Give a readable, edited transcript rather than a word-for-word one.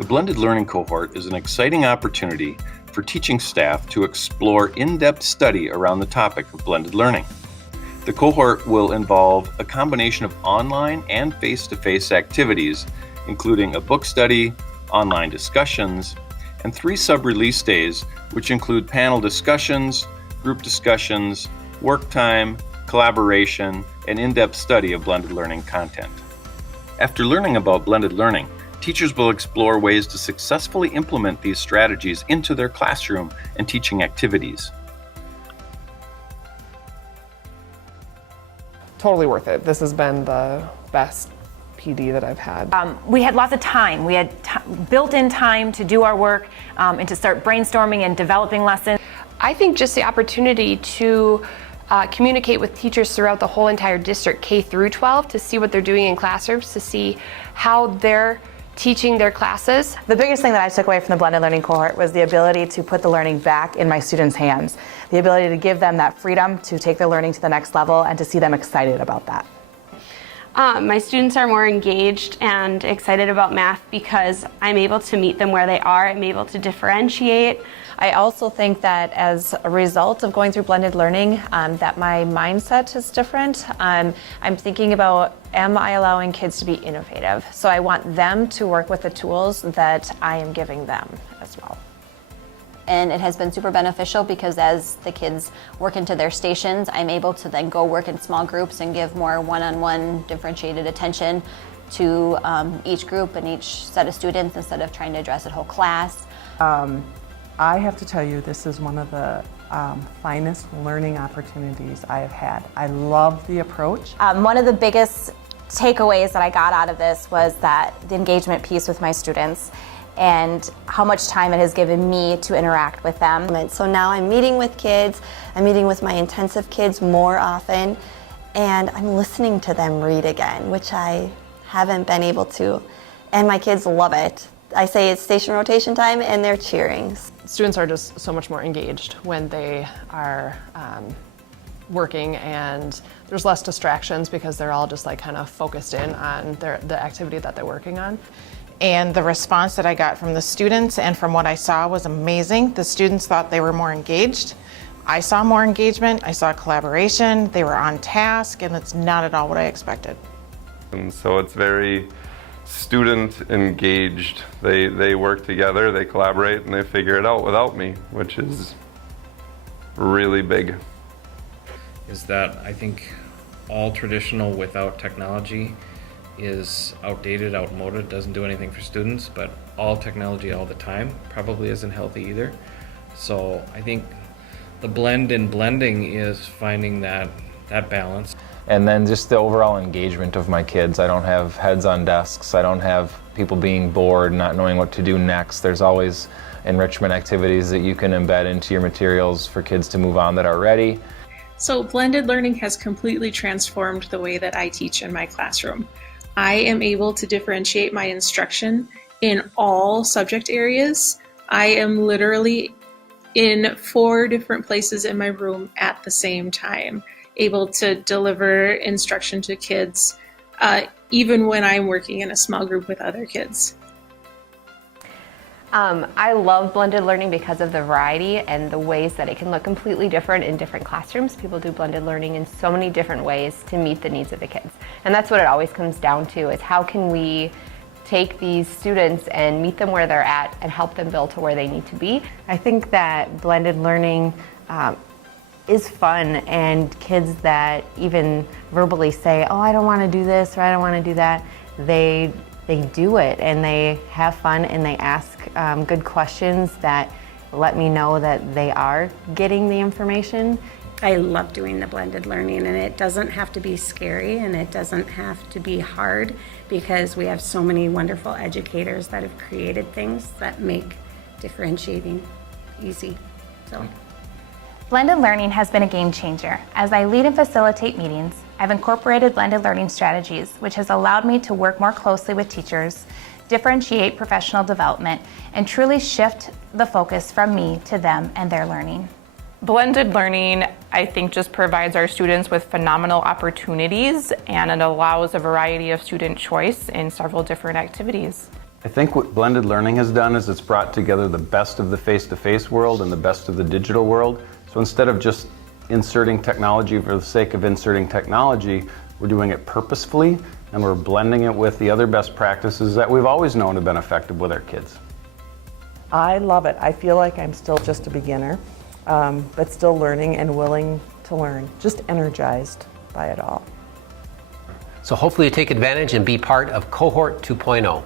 The blended learning cohort is an exciting opportunity for teaching staff to explore in-depth study around the topic of blended learning. The cohort will involve a combination of online and face-to-face activities, including a book study, online discussions, and 3 sub-release days, which include panel discussions, group discussions, work time, collaboration, and in-depth study of blended learning content. After learning about blended learning, teachers will explore ways to successfully implement these strategies into their classroom and teaching activities. Totally worth it. This has been the best PD that I've had. We had lots of time. We had built-in time to do our work and to start brainstorming and developing lessons. I think just the opportunity to communicate with teachers throughout the whole entire district, K through 12, to see what they're doing in classrooms, to see how they're teaching their classes. The biggest thing that I took away from the blended learning cohort was the ability to put the learning back in my students' hands, the ability to give them that freedom to take their learning to the next level and to see them excited about that. My students are more engaged and excited about math because I'm able to meet them where they are. I'm able to differentiate. I also think that as a result of going through blended learning, that my mindset is different. I'm thinking about, am I allowing kids to be innovative? So I want them to work with the tools that I am giving them as well. And it has been super beneficial because as the kids work into their stations, I'm able to then go work in small groups and give more one-on-one differentiated attention to each group and each set of students instead of trying to address a whole class. I have to tell you, this is one of the finest learning opportunities I have had. I love the approach. One of the biggest takeaways that I got out of this was that the engagement piece with my students and how much time it has given me to interact with them. So now I'm meeting with kids, I'm meeting with my intensive kids more often, and I'm listening to them read again, which I haven't been able to, and my kids love it. I say it's station rotation time and they're cheering. Students are just so much more engaged when they are working, and there's less distractions because they're all just like kind of focused in on the activity that they're working on. And the response that I got from the students and from what I saw was amazing. The students thought they were more engaged. I saw more engagement, I saw collaboration, they were on task, and it's not at all what I expected. And so it's very student engaged. They work together, they collaborate, and they figure it out without me, which is really big. Is that I think all traditional without technology is outdated, outmoded, doesn't do anything for students, but all technology all the time probably isn't healthy either. So I think the blend in blending is finding that balance. And then just the overall engagement of my kids. I don't have heads on desks. I don't have people being bored, not knowing what to do next. There's always enrichment activities that you can embed into your materials for kids to move on that are ready. So blended learning has completely transformed the way that I teach in my classroom. I am able to differentiate my instruction in all subject areas. I am literally in 4 different places in my room at the same time, able to deliver instruction to kids, even when I'm working in a small group with other kids. I love blended learning because of the variety and the ways that it can look completely different in different classrooms. People do blended learning in so many different ways to meet the needs of the kids. And that's what it always comes down to, is how can we take these students and meet them where they're at and help them build to where they need to be. I think that blended learning is fun, and kids that even verbally say, oh, I don't want to do this or I don't want to do that, they do it and they have fun and they ask good questions that let me know that they are getting the information. I love doing the blended learning, and it doesn't have to be scary and it doesn't have to be hard because we have so many wonderful educators that have created things that make differentiating easy. So. Blended learning has been a game changer. As I lead and facilitate meetings, I've incorporated blended learning strategies, which has allowed me to work more closely with teachers, differentiate professional development, and truly shift the focus from me to them and their learning. Blended learning, I think, just provides our students with phenomenal opportunities, and it allows a variety of student choice in several different activities. I think what blended learning has done is it's brought together the best of the face-to-face world and the best of the digital world. So instead of just inserting technology for the sake of inserting technology, we're doing it purposefully, and we're blending it with the other best practices that we've always known have been effective with our kids. I love it. I feel like I'm still just a beginner, but still learning and willing to learn, just energized by it all. So hopefully you take advantage and be part of Cohort 2.0.